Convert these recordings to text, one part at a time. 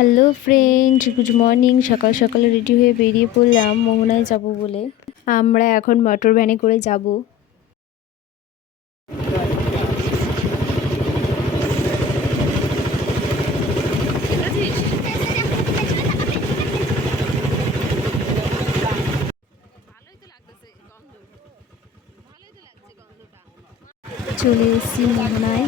Hello friend good morning সকাল সকালে ready হয়ে বেরিয়ে পড়লাম। মোহনায় যাব বলে। আমরা এখন মোটর ভ্যানে করে যাব। চলে এসেছি মোহনায়।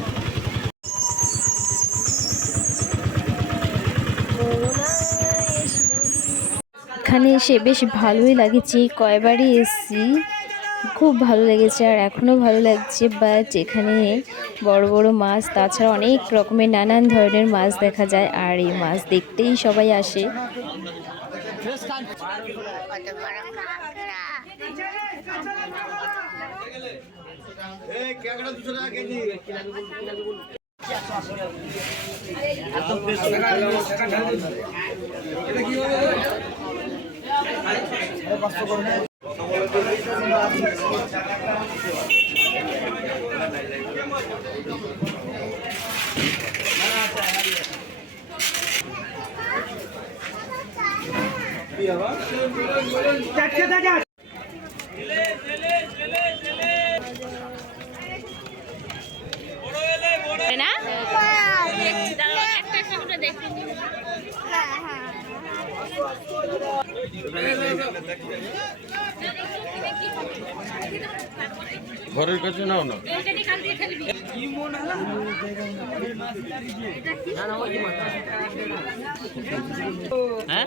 এখানে এসে বেশ ভালোই লাগছে। কয়বারই এসেছি। খুব ভালো লেগেছে আর এখনও ভালো লাগছে। বাট এখানে বড় বড় মাছ, তাছাড়া অনেক রকমের নানান ধরনের মাছ দেখা যায়। আর এই মাছ দেখতেই সবাই আসে। না ঘরের কাছে নাও না। হ্যাঁ?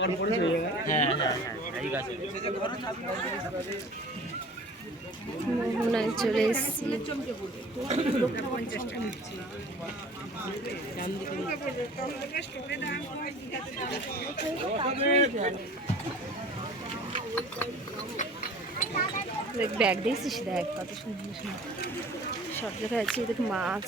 হ্যাঁ হ্যাঁ ঠিক আছে। মোহনায় চলে এসেছি ব্যাগ দেখছিস দেখ কত সুন্দর সুন্দর। সব জায়গায় আছে দেখ মাছ।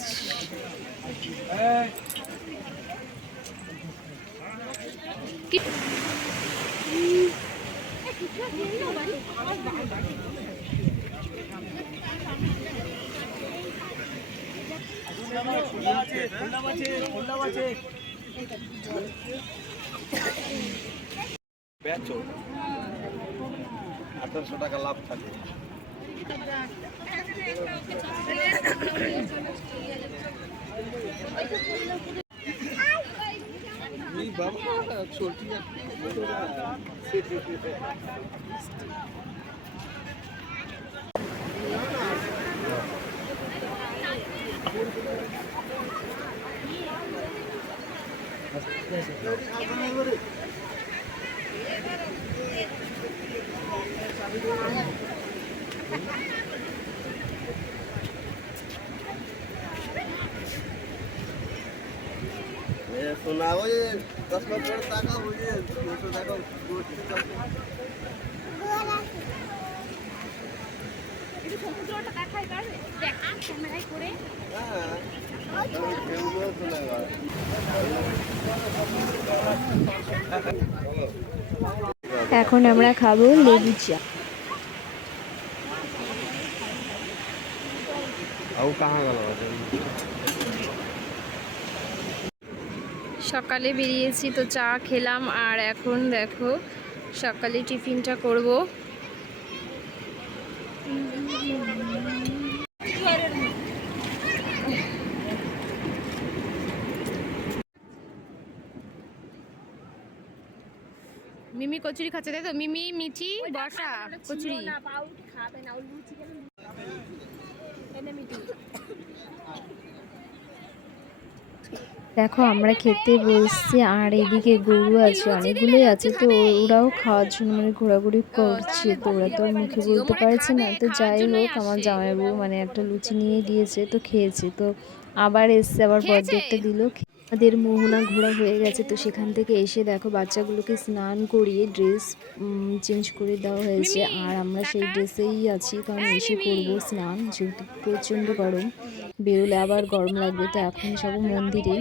বেচো আঠারোশো টাকা লাভ থাকে। বাবা চলতি শোনা ওই দশ লক্ষ টাকা বুঝিয়ে দুশো টাকা সমুদ্রটা দেখাই পারবে দেখা ক্যামেরায় করে এখন আমরা খাব লেবু চা। সকালে বেরিয়েছি তো চা খেলাম আর এখন দেখো সকালে টিফিনটা করব। মিমি কচুরি খাচ্ছে তাই তো? মিমি মিঠি বর্ষা কচুরি। দেখো আমরা খেতে বসছি আর এদিকে গরু আছে অনেকগুলোই আছে তো ওরাও খাওয়ার জন্য মানে ঘোরাঘুরি করছে তো ওরা তো আর মুখে বলতে পারছে না তো যাই হোক আমার জামাইবাবু মানে একটা লুচি নিয়ে দিয়েছে তো খেয়েছে তো আবার এসছে আবার বর্ধেকটা দিল আমাদের মোহনা ঘোরা হয়ে গেছে, তো সেখান থেকে এসে দেখো বাচ্চাগুলোকে স্নান করিয়ে ড্রেস চেঞ্জ করে দেওয়া হয়েছে। আর আমরা সেই ড্রেসেই আছি, কারণ এসে করব স্নান, যেহেতু প্রচণ্ড গরম। বেরোলে আবার গরম লাগবে, তো এখন যাব মন্দিরে।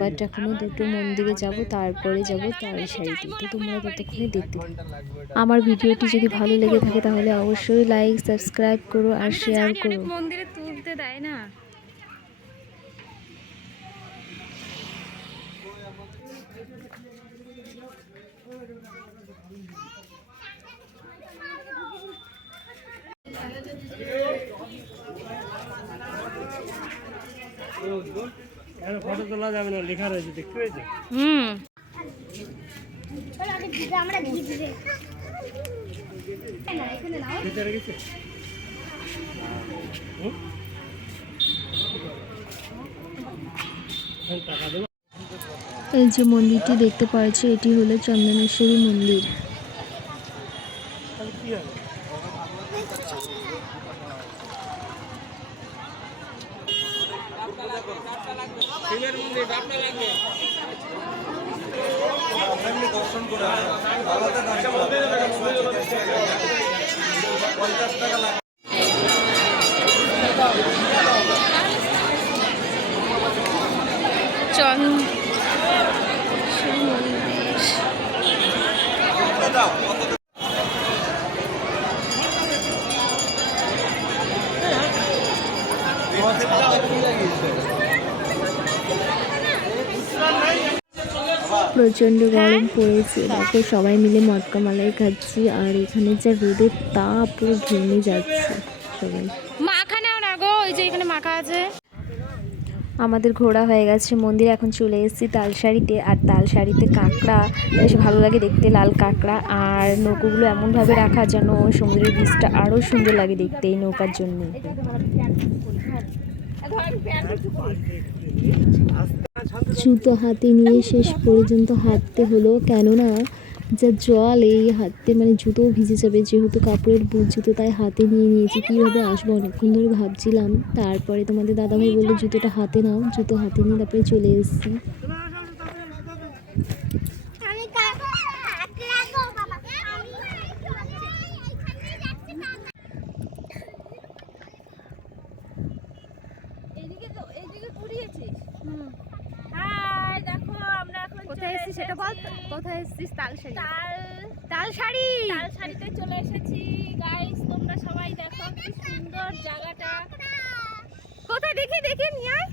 বাট এখনও দুটো মন্দিরে যাব, তারপরে যাব তার শাড়িতে। তো তোমরা ততক্ষণে দেখতে আমার ভিডিওটি যদি ভালো লেগে থাকে, তাহলে অবশ্যই লাইক সাবস্ক্রাইব করো আর শেয়ার করো। মন্দিরে তুলতে দেয় না। ফটো তোলা যাবে না লেখা রয়েছে দেখতে পেয়েছ? হুম। টাকা দেবো। এই যে মন্দিরটি দেখতে পাচ্ছি এটি হলো চন্দনেশ্বরী মন্দির। চল প্রচণ্ড গরম পড়েছে। দেখো সবাই মিলে মটকা মালাই খাচ্ছি আর এখানে যা রোদের তাপ পুরো ঘেমে যাচ্ছে সবাই। মাখা নাও না গো ওই যে এখানে মাখা আছে। আমাদের ঘোরা হয়ে গেছে মন্দিরে এখন চলে এসেছি তালসারিতে আর তালসারিতে কাঁকড়া বেশ ভালো লাগে দেখতে লাল কাঁকড়া। আর নৌকোগুলো এমনভাবে রাখা যেন সমুদ্রের বীজটা আরও সুন্দর লাগে দেখতে এই নৌকার জন্য। জুতো হাতে নিয়ে শেষ পর্যন্ত হাঁটতে হলো, কেননা যা জল এই হাতে মানে জুতোও ভিজে যাবে, যেহেতু কাপড়ের বুট জুতো তাই হাতে নিয়ে নিয়েছি, কীভাবে আসব? অনেকক্ষণ ধরে ভাবছিলাম, তারপরে তোমাদের দাদাভাই বলল, জুতোটা হাতে নাও। জুতো হাতে নিয়ে তারপরে চলে এসেছি আমি কাকা আকলা গো বাবা আমি এইখানে যাচ্ছি কাকা এদিকে হাই দেখো আমরা এখন কোথায় এসেছি সেটা বল। কোথায় এসেছিস? তালশাড়ি তাল তালশাড়ি তালশাড়িতে চলে এসেছি। গাইস তোমরা সবাই দেখো কি সুন্দর জায়গাটা। কোথায়? দেখি দেখি নিয়ে আয়।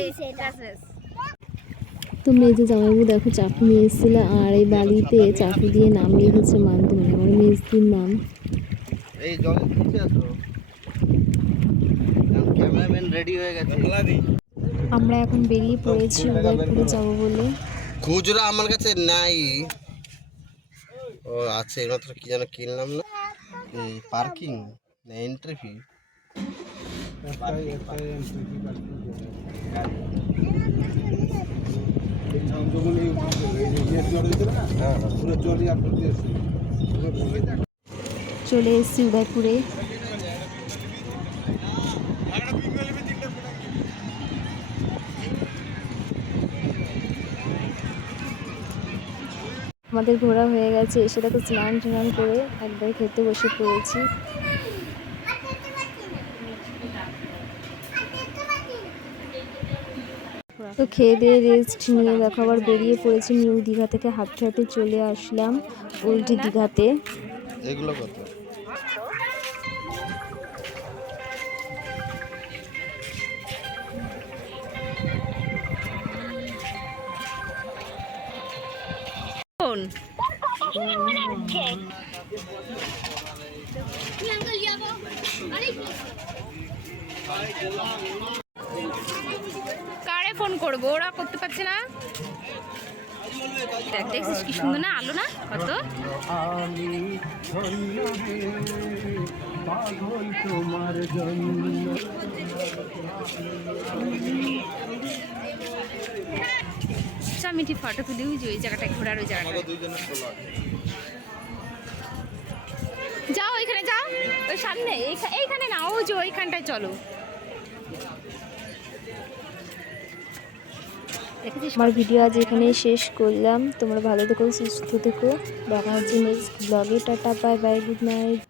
এই আছে। তো মেজে জামাইবু দেখো চাকু নিয়ে এসেছিল আর এই বাড়িতে চাকু দিয়ে নাম লিখেছে মানতুমি আমার মেজদির নাম। এই জল নিচে আসো ক্যামেরাম্যান রেডি হয়ে গেছে আমরা এখন বেরিয়ে পড়েছি উদয়পুরে যাব বলে। খুচরা আমার কাছে নাই। ও আছে মাত্র কি যেন কিনলাম না। এই পার্কিং না এন্ট্রি ফি চলে এসেছি উদয়পুরে। আমাদের ঘোরা হয়ে গেছে, এসে দেখো স্নান টান করে একবার খেতে বসে পড়েছি। তো খেয়ে দিয়ে রেস্ট নিয়ে দেখো আবার বেরিয়ে পড়েছি, নিউ দীঘা থেকে হাঁটতে হাঁটতে চলে আসলাম, উল্টি দীঘাতে। এগুলো কত? কারে ফোন করব? ওরা করতে পারছে না? দেখ, দেখছিস কি সুন্দর না? আলো না? কত? চা মিঠি ফটো তুলি ওই যে ওই জায়গাটা ঘোরার ওই জায়গাটা যাও ওইখানে যাও। ওই সামনে এইখা- এইখানে না ওই যে ওইখানটায় চলো। আমার ভিডিও আজ এখানে শেষ করলাম। তোমরা ভালো থেকো সুস্থ থেকো। দেখা হচ্ছে নেক্সট ব্লগে tata bye bye good night